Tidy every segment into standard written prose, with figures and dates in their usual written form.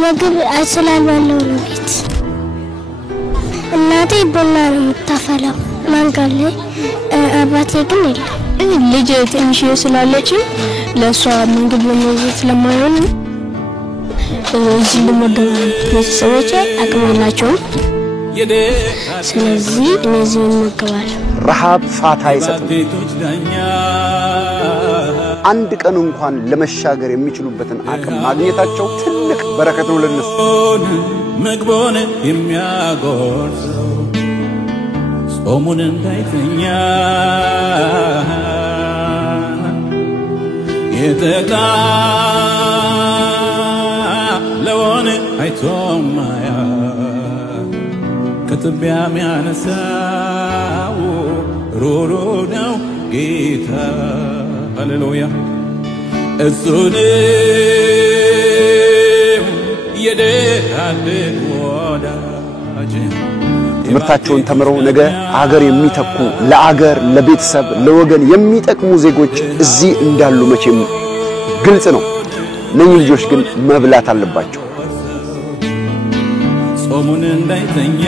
ምግብ አስላልባለው ነው ቤት እናቴ ቡና ነው የምታፈላው መንገድ ላይ አባቴ ግን የለም ልጅ ትንሽ ስላለች ለሷ ምግብ ለመውሰድ ስለማይሆን እዚህ ለመደብ ቤተሰቦቼ አቅማላቸው ስለዚህ እነዚህ መገባል ረሃብ ፋታ ይሰጣል አንድ ቀን እንኳን ለመሻገር የሚችሉበትን አቅም ማግኘታቸው ትልቅ በረከት ነው ለነሱ ምግቦን የሚያጎርስ ጾሙን እንዳይተኛ የተጣ ለሆነ አይቶማያ ከትቢያ የሚያነሳው ሩሩ ነው ጌታ ሃሌሉያ እሱን የደሃልን ወዳጅ ትምህርታቸውን ተምረው ነገ አገር የሚተኩ ለአገር ለቤተሰብ ለወገን የሚጠቅሙ ዜጎች እዚህ እንዳሉ መቼም ግልጽ ነው እነኚህ ልጆች ግን መብላት አለባቸው ጾሙን እንዳይተኛ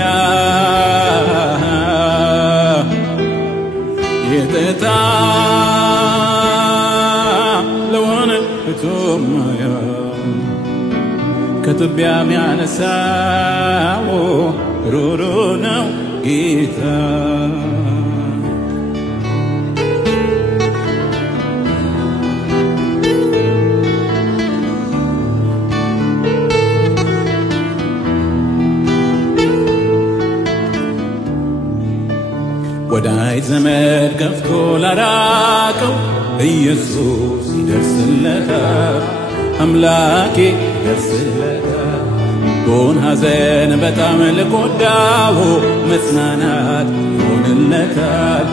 የተጣ ለሆነ እቶማያ ከትቢያ የሚያነሳው ሩሩ ነው ጌታ ወዳይ ዘመድ ገፍቶ ላራቀው ኢየሱስ ይደርስለታል አምላኬ ይደርስለታል ጎን ሐዘን በጣም ለጎዳው መጽናናት ይሆንለታል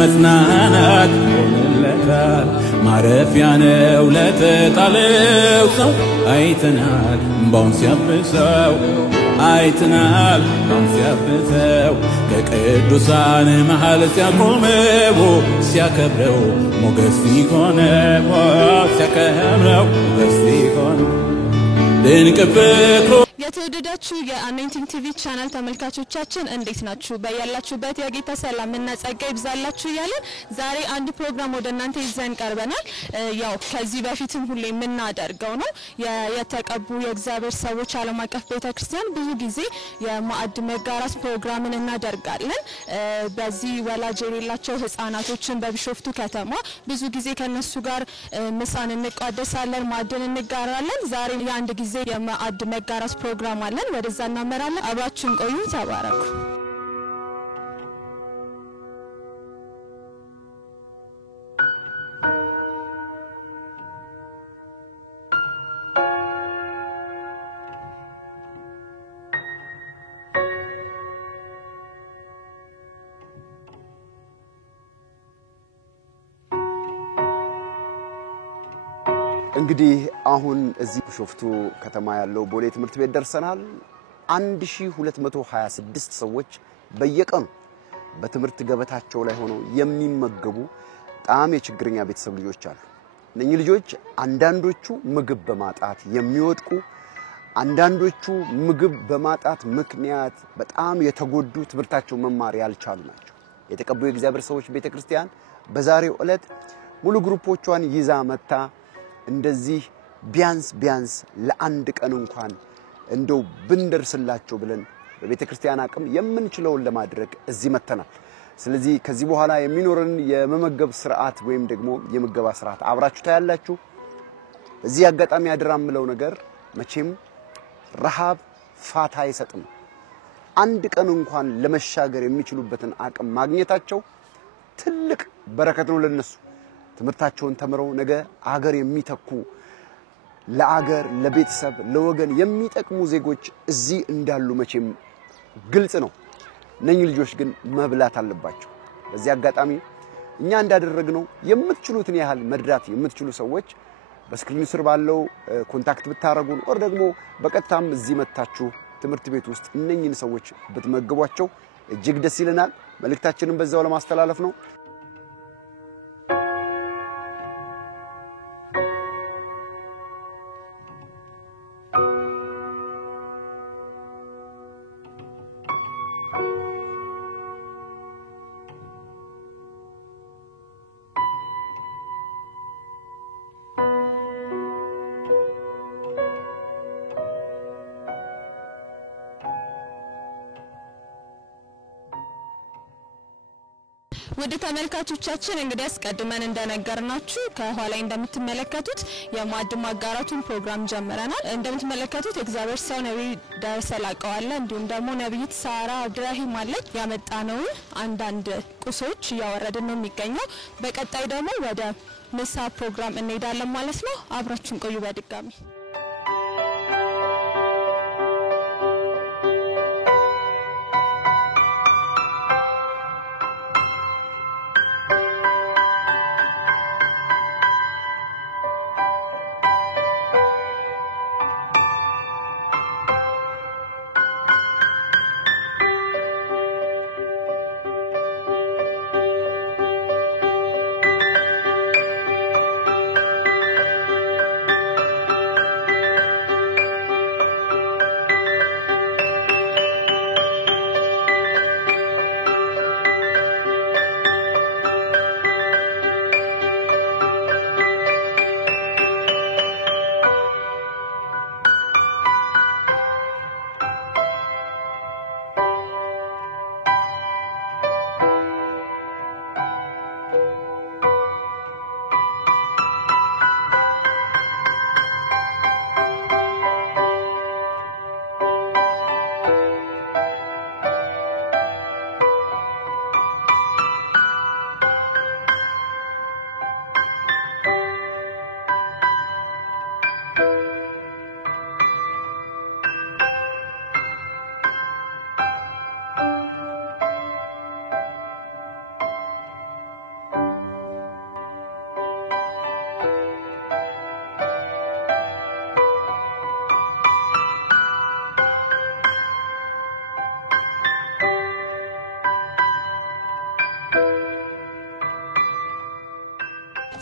መጽናናት ይሆንለታል ማረፊያ ነው ለተጣለው ሰው አይተናል እምባውን ሲያብሰው አይተናል እምባውን ሲያብሰው ከቅዱሳን መሃል ሲያቆመው ሲያከብረው ሞገስ ይሆነው ሲያከብረው ሞገስ ይሆነው ድንቅ ፍቅሩ የተወደዳችሁ የአኖይንቲንግ ቲቪ ቻናል ተመልካቾቻችን እንዴት ናችሁ በያላችሁበት የጌታ ሰላምና ጸጋ ይብዛላችሁ ያለን ዛሬ አንድ ፕሮግራም ወደናንተ ይዘን ቀርበናል ያው ከዚህ በፊትም ሁሌ የምናደርገው ነው የተቀቡ የእግዚአብሔር ሰዎች ዓለም አቀፍ ቤተክርስቲያን ብዙ ጊዜ የማዕድ መጋራት ፕሮግራምን እናደርጋለን በዚህ ወላጅ የሌላቸው ህፃናቶችን በቢሾፍቱ ከተማ ብዙ ጊዜ ከነሱ ጋር ምሳን እንቋደሳለን ማዕድን እንጋራለን ዛሬ የአንድ ጊዜ የማዕድ መጋራት ፕሮግራም አለን ወደዛ እናመራለን አብራችሁን ቆዩ ተባረኩ እንግዲህ አሁን እዚህ ቢሾፍቱ ከተማ ያለው ቦሌ ትምህርት ቤት ደርሰናል 1226 ሰዎች በየቀኑ በትምህርት ገበታቸው ላይ ሆነው የሚመገቡ ጣም የችግረኛ ቤተሰብ ልጆች አሉ እነኚህ ልጆች አንዳንዶቹ ምግብ በማጣት የሚወድቁ አንዳንዶቹ ምግብ በማጣት ምክንያት በጣም የተጎዱ ትምህርታቸው መማር ያልቻሉ ናቸው የተቀቡ የእግዚአብሔር ሰዎች ቤተክርስቲያን በዛሬው ዕለት ሙሉ ግሩፖቿን ይዛ መጣ እንደዚህ ቢያንስ ለአንድ ቀን እንኳን እንደው ብንደርስላቸው ብለን በቤተክርስቲያን አቅም የምንችለውን ለማድረግ እዚህ መተናል ስለዚህ ከዚህ በኋላ የሚኖርን የመመገብ ስርዓት ወይም ደግሞ የመገባ ስርዓት አብራችሁ ታያላችሁ እዚህ አጋጣሚ ያደራምለው ነገር መቼም ረሃብ ፋታ ይሰጣል አንድ ቀን እንኳን ለመሻገር የሚችሉበትን አቅም ማግኘታቸው ትልቅ በረከት ነው ለነሱ ትምህርታቸውን ተምረው ነገ አገር የሚተኩ ለአገር ለቤተሰብ ለወገን የሚጠቅሙ ዜጎች እዚህ እንዳሉ መቼም ግልጽ ነው እነኚህ ልጆች ግን መብላት አለባቸው በዚህ አጋጣሚ እኛ እንዳደረግነው የምትችሉትን ያህል መድራት የምትችሉ ሰዎች በስክሪኑ ስር ባለው ኮንታክት ብታረጉን or ደግሞ በቀጥታም እዚህ መጣችሁ ትምህርት ቤት ውስጥ እነኚህን ሰዎች ብትመግቧቸው እጅግ ደስ ይለናል መልእክታችንን በዛው ለማስተላለፍ ነው ወደ ተመልካቾቻችን እንግዲህ አስቀድመን እንደነገርናችሁ ከኋላ እንደምትመለከቱት የማዕድ ማጋራቱን ፕሮግራም ጀምረናል። እንደምትመለከቱት እግዚአብሔር ሰው ነብይ ደረሰ ላቀዋለ እንዲሁም ደግሞ ነብይት ሳራ አብዱራሂም አለች። ያመጣነው አንዳንድ ቁሶች ያወረድን ነው የሚገኘው። በቀጣይ ደግሞ ወደ ምሳ ፕሮግራም እንሄዳለን ማለት ነው። አብራችሁን ቆዩ በድጋሚ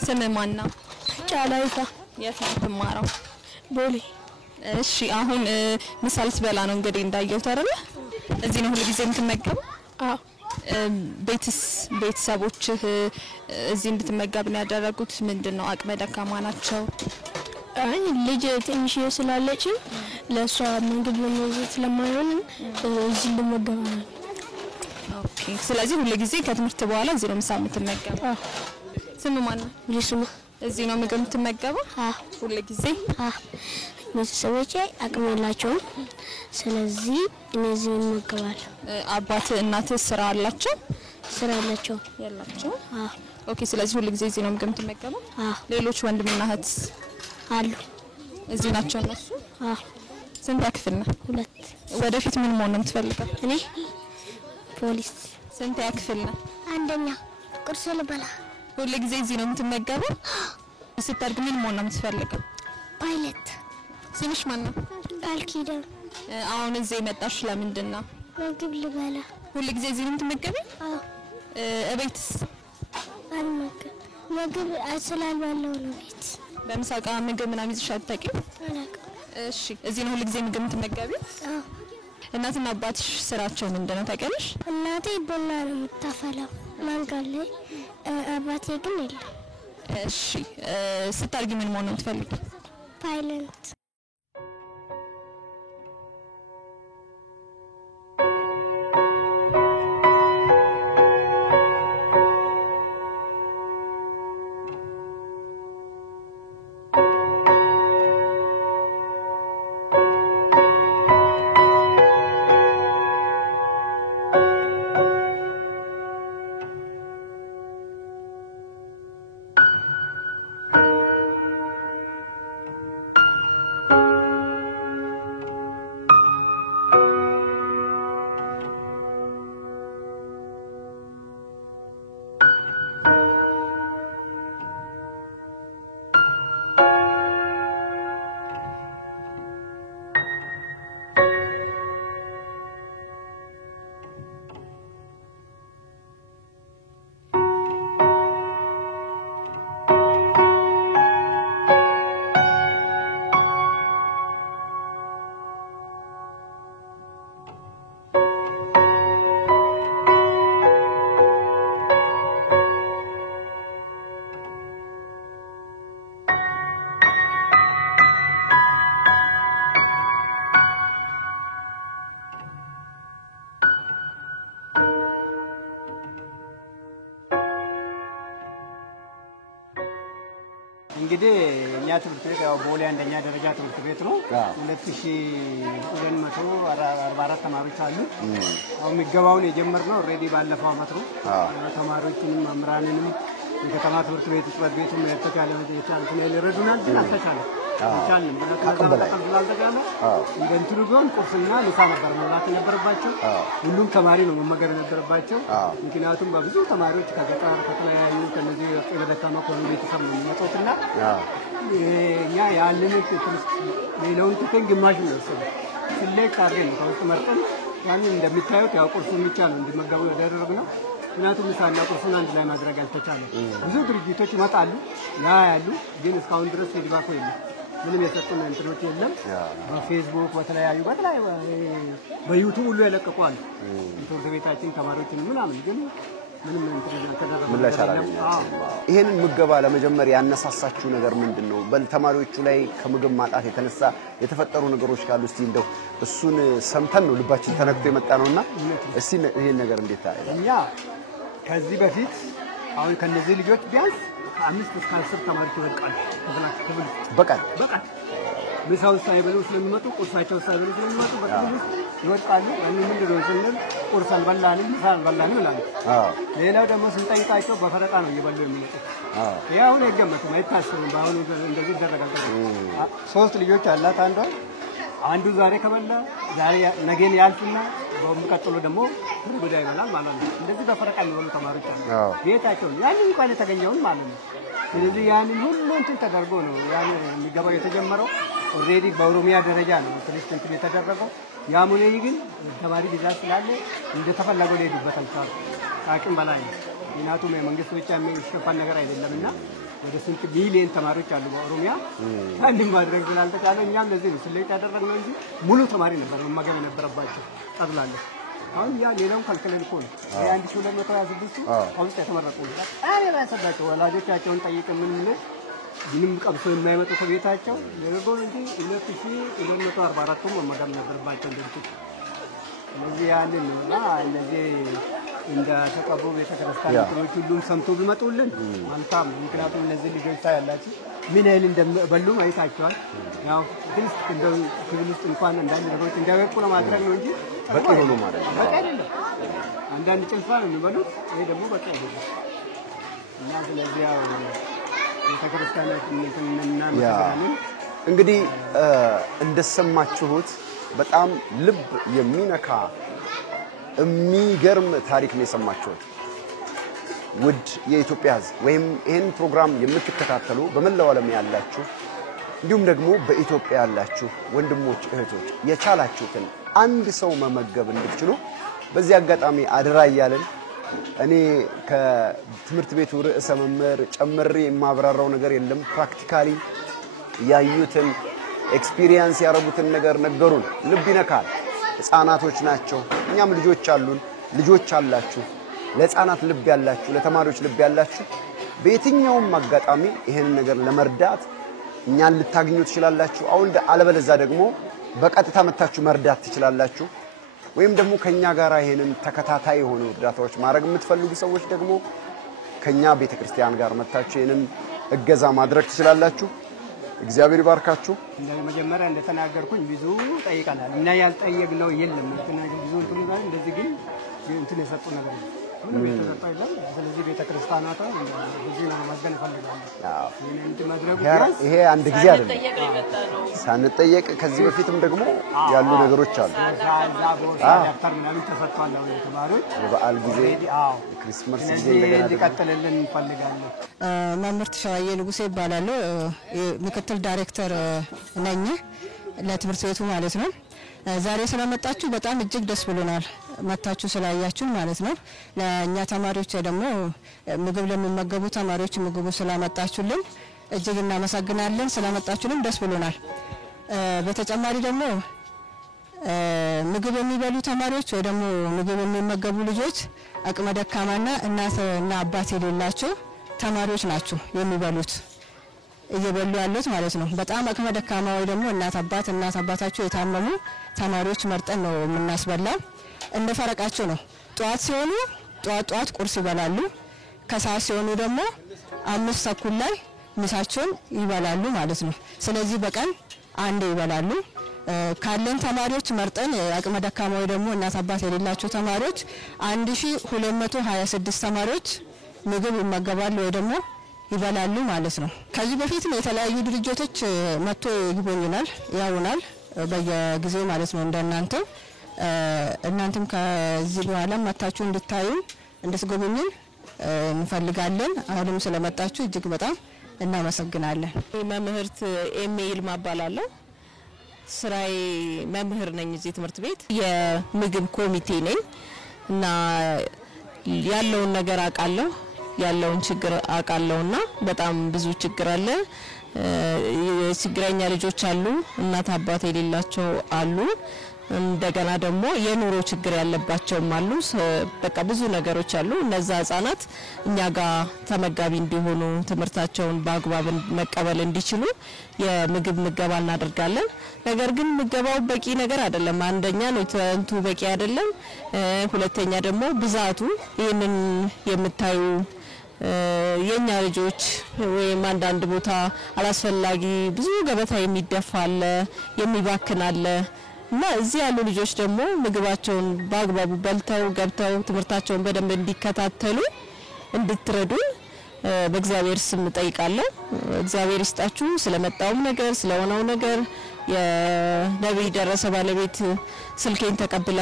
ስምህ ማን ነው? ጫላይታ የት ነው የምትማረው? ቦሌ። እሺ አሁን ምሳ ልትበላ ነው እንግዲህ እንዳየሁት አይደል? እዚህ ነው ሁሉ ጊዜ የምትመገበው? አዎ። ቤተሰቦችህ እዚህ እንድትመገብ ነው ያደረጉት? ምንድነው አቅመ ደካማ ናቸው? አይ ልጅ ትንሽ ስላለች ለሷ ምግብ ለመውሰድ ስለማይሆን እዚህ ልመገብ ነው። ኦኬ። ስለዚህ ሁሉ ጊዜ ከትምህርት በኋላ እዚህ ነው ምሳ የምትመገበው? አዎ። ስም ማን ነው? ልስሙ። እዚህ ነው ምግብ የምትመገበው? አዎ። ሁሉ ጊዜ? አዎ። ቤተሰቦቼ አቅም የላቸውም። ስለዚህ እነዚህ እንመገባለን። አባት እናት ስራ አላቸው? ስራ አላቸው? ያላቸው? አዎ። ኦኬ። ስለዚህ ሁሉ ጊዜ እዚህ ነው ምግብ የምትመገበው? አዎ። ሌሎች ወንድምና እህት አሉ? እዚህ ናቸው እነሱ? አዎ። ስንት ክፍል ነው? 2። ወደፊት ምን መሆን ነው የምትፈልገው? እኔ ፖሊስ። ስንት ክፍል ነው? አንደኛ። ቁርስ ልበላ። ሁሉ ጊዜ እዚህ ነው የምትመገበው? ስታድግ ምን መሆን ነው የምትፈልገው? ፓይለት። ስምሽ ማን ነው? ቃል ኪዳን። አሁን እዚህ መጣሽ ለምንድን ነው? ምግብ ልበላ። ሁሉ ጊዜ እዚህ ነው የምትመገበው? አዎ። እቤትስ? አልመገብ ምግብ ስላልበላው ነው ቤት። በምሳቃ ምግብ ምናምን ይዘሽ አታውቂም? አላውቅም። እሺ። እዚህ ነው ሁሉ ጊዜ ምግብ የምትመገቢው? አዎ። እናትና አባትሽ ስራቸው ምንድነው ታውቂያለሽ? እናቴ ቡና ነው የምታፈላው መንገድ ላይ፣ አባቴ ግን የለም። እሺ። ስታድጊ ምን መሆን ነው የምትፈልጊው? ፓይለት። እንግዲህ እኛ ትምህርት ቤት ያው ቦሌ አንደኛ ደረጃ ትምህርት ቤት ነው 2244 ተማሪዎች አሉ አሁን ምገባውን የጀመርነው ኦሬዲ ባለፈው አመት ነው ተማሪዎችንም መምህራንንም የከተማ ትምህርት ቤት ጽሕፈት ቤቱም የተቻለ ይረዱናል ግን አልተቻለም ቻልን በተካከለ እንደንትሩ ቢሆን ቁርስና ምሳ ነበር መብላት የነበረባቸው ሁሉም ተማሪ ነው መመገብ የነበረባቸው ምክንያቱም በብዙ ተማሪዎች ከገጠር ከተለያዩ ከነዚህ የበደካማ ኮሚኒቲ ቤተሰብ ነው የሚመጡትና እኛ ያለን ትምህርት ሌላውን ትተን ግማሽ ነው ስለክ አድርገን ከውስጥ መርጠን ያንን እንደምታዩት ያው ቁርሱን ብቻ ነው እንዲመገቡ ያደረግነው ምክንያቱም ምሳና ቁርሱን አንድ ላይ ማድረግ አልተቻለም ብዙ ድርጅቶች ይመጣሉ ያያሉ ግን እስካሁን ድረስ ፊድባክ የለም ምንም የሰጡን እንትኖች የለም በፌስቡክ በተለያዩ በዩቲዩብ ሁሉ ያለቀቋል ትምህርት ቤታችን ተማሪዎችን ምናምን ግን ምንም ምላሽ አላገኘም ይሄንን ምገባ ለመጀመር ያነሳሳችሁ ነገር ምንድነው በተማሪዎቹ ላይ ከምግብ ማጣት የተነሳ የተፈጠሩ ነገሮች ካሉ እስቲ እንደው እሱን ሰምተን ነው ልባችን ተነክቶ የመጣ ነውና እስቲ ይሄን ነገር እንዴት ታያለህ እኛ ከዚህ በፊት አሁን ከነዚህ ልጆች ቢያንስ ከ5 እስከ 10 ተማሪዎች ይወድቃሉ ክፍል በቃ ምሳው ሳይበሉ ስለሚመጡ ቁርሳቸው ሳይበሉ ስለሚመጡ በክፍል ይወድቃሉ ምንድነው ስንል ቁርስ አልበላንም ምሳ አልበላንም ይላሉ ሌላው ደግሞ ስንጠይቃቸው በፈረቃ ነው እየበሉ የሚመጡት ያው ነው የገመቱ አይታሰብም ባሁን እንደዚህ ይደረጋል 3 ልጆች አላት አንዱ ዛሬ ከበላ ዛሬ ነገን ያልፍና በመቀጠሉ ደግሞ ጉዳይ ይበላል ማለት ነው እንደዚህ በፈረቃ የሚበሉ ተማሪዎች አሉ ቤታቸው ያንን እንኳን የተገኘውን ማለት ነው ስለዚህ ያንን ሁሉ እንትን ተደርጎ ነው ያንን የሚገባው የተጀመረው ኦሬዲ በኦሮሚያ ደረጃ ነው ትሪስት የተደረገው ያሙኔ ግን ተማሪ ብዛት ስላለ እንደተፈለገው ሊሄዱበት አልቻሉም አቅም በላይ ምክንያቱም የመንግስት ብቻ የሚሸፈን ነገር አይደለምና ወደ 8 ሚሊዮን ተማሪዎች አሉ በኦሮሚያ አንድም ማድረግ ስላልተቻለ እኛም ለዚህ ነው ስለዚህ ያደረግነው እንጂ ሙሉ ተማሪ ነበር መመገብ የነበረባቸው ጠቅላላ አሁን ያ ሌላውን ካልከለን እኮ ነው 1226 አውስጥ የተመረጡ አሬ ባሰባቸው ወላጆቻቸውን ጠይቀን ምንም ቀብሶ የማይመጡ ከቤታቸው ለገው እንጂ 2244 መመገብ ነበረባቸው እንደዚህ ስለዚህ ያንን ነውና እነዚህ እንደ ተቀበሉ ቤተክርስቲያኖች ሁሉም ሰምቶ ቢመጡልን መልካም ምክንያቱም እነዚህ ልጆች ታያላችሁ ምን ያህል እንደበሉ አይታችኋል ያው ግን እንደው ክፍል ውስጥ እንኳን አንዳንድ ነገሮች እንዳይወቁ ለማድረግ ነው እንጂ በቂ ሆኖ ማለት ነው በቂ አይደለም አንዳንድ ጭልፋ ነው የሚበሉት ይሄ ደግሞ በቂ አይደለም እና ስለዚህ ያው ቤተክርስቲያኖች እንግዲህ እንደሰማችሁት በጣም ልብ የሚነካ የሚገርም ታሪክ ነው የሰማችሁት ውድ የኢትዮጵያ ሕዝብ ወይም ይሄን ፕሮግራም የምትከታተሉ በመላው ዓለም ያላችሁ እንዲሁም ደግሞ በኢትዮጵያ ያላችሁ ወንድሞች እህቶች የቻላችሁትን አንድ ሰው መመገብ እንድትችሉ በዚህ አጋጣሚ አድራ ይያለን እኔ ከትምህርት ቤቱ ርዕሰ መምህር ጨምሬ የማብራራው ነገር የለም ፕራክቲካሊ ያዩትን ኤክስፒሪየንስ ያረጉትን ነገር ነገሩን ልብ ይነካል ህፃናቶች ናቸው እኛም ልጆች አሉን ልጆች አላችሁ ለህፃናት ልብ ያላችሁ ለተማሪዎች ልብ ያላችሁ በየትኛውም አጋጣሚ ይሄን ነገር ለመርዳት እኛን ልታገኙ ትችላላችሁ አሁን አለበለዛ ደግሞ በቀጥታ መታችሁ መርዳት ትችላላችሁ ወይም ደግሞ ከኛ ጋር ይሄንን ተከታታይ ሆኖ እርዳታዎች ማድረግ የምትፈልጉ ሰዎች ደግሞ ከኛ ቤተክርስቲያን ጋር መታችሁ ይሄንን እገዛ ማድረግ ትችላላችሁ እግዚአብሔር ይባርካችሁ መጀመሪያ እንደተናገርኩኝ ብዙ ጠይቀናል እና ያልጠየቅነው የለም ብዙ እንደዚህ ግን እንትን የሰጡ ነገር ምንም የተሰጠ የለም ስለዚህ ቤተክርስቲያናቷ ብዙ ነው ማዝገን ፈልጋለሁ ይሄ አንድ ጊዜ አይደለም ሳንጠየቅ ከዚህ በፊትም ደግሞ ያሉ ነገሮች አሉ ዳክተር ምናምን ተሰጥቷል ለተማሪዎች በበዓል ጊዜ ክሪስማስ ጊዜ እንደገና እንዲቀጥልልን እንፈልጋለን መምህርት ሸዋዬ ንጉሴ ይባላል ምክትል ዳይሬክተር ነኝ ለትምህርት ቤቱ ማለት ነው ዛሬ ስለመጣችሁ በጣም እጅግ ደስ ብሎናል መታችሁ ስላያችሁ ማለት ነው ለኛ ተማሪዎች ደግሞ ምግብ ለሚመገቡ ተማሪዎች ምግቡ ስላመጣችሁልን እጅግ እናመሰግናለን ስለመጣችሁንም ደስ ብሎናል በተጨማሪ ደግሞ ምግብ የሚበሉ ተማሪዎች ወይ ደግሞ ምግብ የሚመገቡ ልጆች አቅመ ደካማና እናትና አባት የሌላቸው ተማሪዎች ናቸው የሚበሉት እየበሉ ያሉት ማለት ነው በጣም አቅመ ደካማ ወይ ደግሞ እናት አባታቸው የታመሙ ተማሪዎች መርጠን ነው የምናስበላው እንደፈረቃቸው ነው ጧት ሲሆኑ ጧት ቁርስ ይበላሉ ከሰዓት ሲሆኑ ደግሞ 5 ተኩል ላይ ምሳቸውን ይበላሉ ማለት ነው። ስለዚህ በቀን አንዴ ይበላሉ። ካለን ተማሪዎች መርጠን አቅመ ደካማ ወይ ደግሞ እናት አባት የሌላቸው ተማሪዎች 1226 ተማሪዎች ምግብ ይመገባሉ ወይ ደግሞ ይበላሉ ማለት ነው። ከዚህ በፊት የተለያዩ ድርጅቶች መጥቶ ይጎበኙናል ያውናል በየጊዜው ማለት ነው። እናንተም ከዚህ በኋላ መታችሁ እንድታዩ እንድትጎበኙን እንፈልጋለን። አሁንም ስለመጣችሁ እጅግ በጣም እናመሰግናለን። መምህርት ኤሜል ማባላለሁ ስራዬ መምህር ነኝ እዚህ ትምህርት ቤት የምግብ ኮሚቴ ነኝ እና ያለውን ነገር አቃለሁ ያለውን ችግር አቃለውና በጣም ብዙ ችግር አለ። ችግረኛ ልጆች አሉ እናት አባት የሌላቸው አሉ እንደገና ደግሞ የኑሮ ችግር ያለባቸውም አሉ። በቃ ብዙ ነገሮች አሉ። እነዛ ህፃናት እኛ ጋር ተመጋቢ እንዲሆኑ ትምህርታቸውን በአግባብ መቀበል እንዲችሉ የምግብ ምገባ እናደርጋለን። ነገር ግን ምገባው በቂ ነገር አይደለም። አንደኛ ነው ተንቱ በቂ አይደለም። ሁለተኛ ደግሞ ብዛቱ ይሄንን የምታዩ የኛ ልጆች ወይም አንዳንድ ቦታ አላስፈላጊ ብዙ ገበታ የሚደፋለ የሚባክናለ እና እዚህ ያሉ ልጆች ደግሞ ምግባቸውን በአግባቡ በልተው ገብተው ትምህርታቸውን በደንብ እንዲከታተሉ እንድትረዱን በእግዚአብሔር ስም ጠይቃለሁ። እግዚአብሔር ይስጣችሁ። ስለመጣው ነገር ስለሆነው ነገር የነብይ ደረሰ ባለቤት ስልኬን ተቀብላ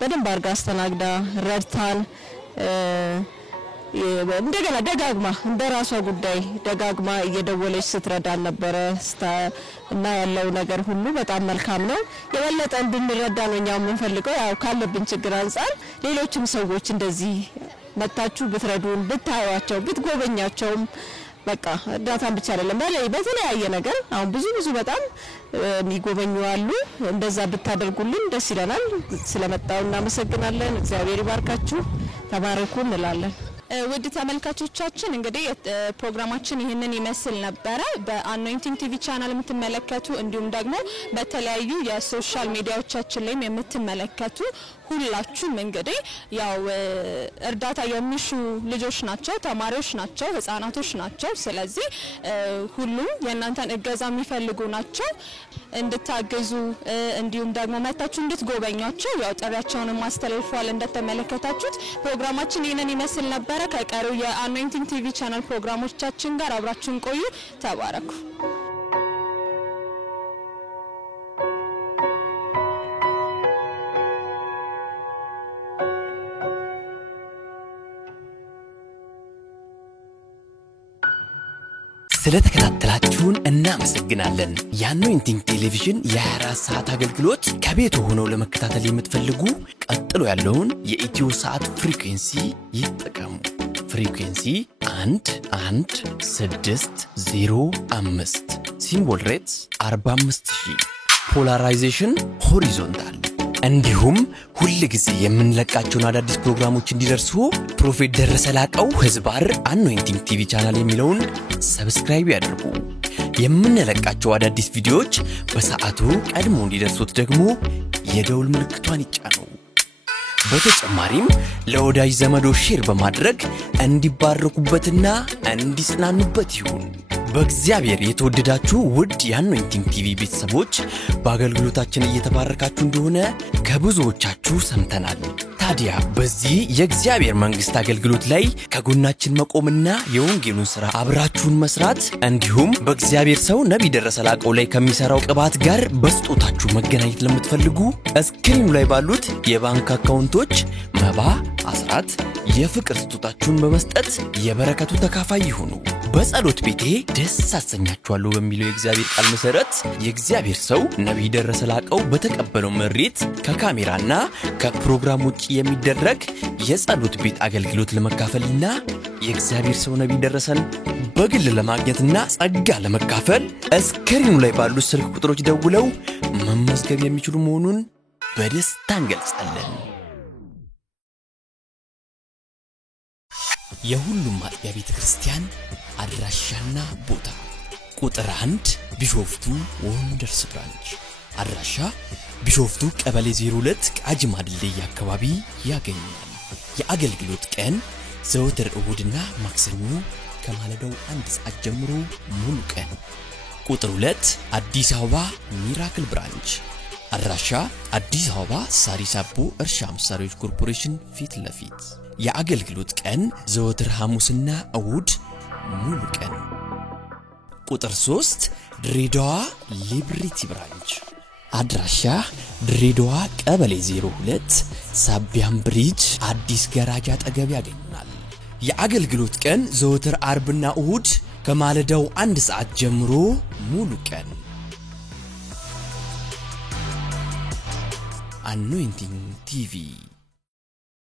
በደንብ አርጋ አስተናግዳ ረድታን እንደገና ደጋግማ እንደራሷ ጉዳይ ደጋግማ እየደወለች ስትረዳን ነበር እና ያለው ነገር ሁሉ በጣም መልካም ነው። የበለጠ እንድንረዳ ነው እኛም የምንፈልገው። ያው ካለብን ችግር አንፃር ሌሎችም ሰዎች እንደዚህ መጣችሁ ብትረዱን ብታዩዋቸው ብትጎበኛቸውም በቃ እርዳታን ብቻ አይደለም በተለያየ ነገር አሁን ብዙ በጣም የሚጎበኙ አሉ። እንደዛ ብታደርጉልን ደስ ይለናል። ስለመጣው እናመሰግናለን። እግዚአብሔር ይባርካችሁ። ተባረኩ እንላለን። ውድ ተመልካቾቻችን እንግዲህ ፕሮግራማችን ይሄንን ይመስል ነበር። በአኖይንቲንግ ቲቪ ቻናል የምትመለከቱ እንዲሁም ደግሞ በተለያዩ የሶሻል ሚዲያዎቻችን ላይ የምትመለከቱ ሁላችሁም እንግዲህ ያው እርዳታ የሚሹ ልጆች ናቸው፣ ተማሪዎች ናቸው፣ ህፃናቶች ናቸው። ስለዚህ ሁሉም የእናንተን እገዛ የሚፈልጉ ናቸው። እንድታገዙ እንዲሁም ደግሞ መታችሁ እንድትጎበኟቸው ያው ጥሪያቸውን ማስተላለፏል። እንደተመለከታችሁት ፕሮግራማችን ይሄንን ይመስል ነበር። ከቀሪው የአኖይንቲንግ ቲቪ ቻናል ፕሮግራሞቻችን ጋር አብራችሁን ቆዩ። ተባረኩ። ስለተከታተላችሁን እናመሰግናለን። የአኖይንቲንግ ቴሌቪዥን የ24 ሰዓት አገልግሎት ከቤት ሆነው ለመከታተል የምትፈልጉ ቀጥሎ ያለውን የኢትዮ ሰዓት ፍሪኩዌንሲ ይጠቀሙ። ፍሪኩዌንሲ 11605 ሲምቦል ሬትስ 45000 ፖላራይዜሽን ሆሪዞንታል እንዲሁም ሁሉ ጊዜ የምንለቃቸውን አዳዲስ ፕሮግራሞች እንዲደርሱ ፕሮፌት ደረሰ ላቀው ህዝባር አኖይንቲንግ ቲቪ ቻናል የሚለውን ሰብስክራይብ ያድርጉ። የምንለቃቸው አዳዲስ ቪዲዮዎች በሰዓቱ ቀድሞ እንዲደርሱት ደግሞ የደውል ምልክቷን ይጫኑ። በተጨማሪም ለወዳጅ ዘመዶ ሼር በማድረግ እንዲባረኩበትና እንዲጽናኑበት ይሁን። በእግዚአብሔር የተወደዳችሁ ውድ የአኖይንቲንግ ቲቪ ቤተሰቦች በአገልግሎታችን እየተባረካችሁ እንደሆነ ከብዙዎቻችሁ ሰምተናል። ታዲያ በዚህ የእግዚአብሔር መንግስት አገልግሎት ላይ ከጎናችን መቆምና የወንጌሉን ሥራ አብራችሁን መስራት እንዲሁም በእግዚአብሔር ሰው ነብይ ደረሰ ላቀው ላይ ከሚሰራው ቅባት ጋር በስጦታችሁ መገናኘት ለምትፈልጉ ስክሪኑ ላይ ባሉት የባንክ አካውንቶች መባ አስራት የፍቅር ስጦታችሁን በመስጠት የበረከቱ ተካፋይ ይሁኑ። በጸሎት ቤቴ ደስ አሰኛችኋለሁ በሚለው የእግዚአብሔር ቃል መሰረት የእግዚአብሔር ሰው ነብይ ደረሰ ላቀው በተቀበለው መሬት ከካሜራና ከፕሮግራም ውጪ የሚደረግ የጸሎት ቤት አገልግሎት ለመካፈልና የእግዚአብሔር ሰው ነብይ ደረሰን በግል ለማግኘትና ጸጋ ለመካፈል ስክሪኑ ላይ ባሉ ስልክ ቁጥሮች ደውለው መመዝገብ የሚችሉ መሆኑን በደስታ እንገልጻለን። የሁሉም ማጥቢያ ቤተ ክርስቲያን አድራሻና ቦታ ቁጥር 1 ቢሾፍቱ ወንደርስ ብራንች አድራሻ ቢሾፍቱ ቀበሌ 02 ቃጂማ ድልድይ አካባቢ ያገኛል። የአገልግሎት ቀን ዘወትር እሁድና ማክሰኞ ከማለዳው 1 ሰዓት ጀምሮ ሙሉ ቀን። ቁጥር 2 አዲስ አበባ ሚራክል ብራንች አድራሻ አዲስ አበባ ሳሪስ አቦ እርሻ መሳሪያዎች ኮርፖሬሽን ፊት ለፊት። የአገልግሎት ቀን ዘወትር ሐሙስና እሁድ ሙሉ ቀን። ቁጥር 3 ድሬዳዋ ሊብሪቲ ብራንች አድራሻ ድሬዳዋ ቀበሌ 02 ሳቢያም ብሪጅ አዲስ ገራጃ አጠገብ ያገኙናል። የአገልግሎት ቀን ዘወትር አርብና እሁድ ከማለዳው 1 ሰዓት ጀምሮ ሙሉ ቀን። Anointing TV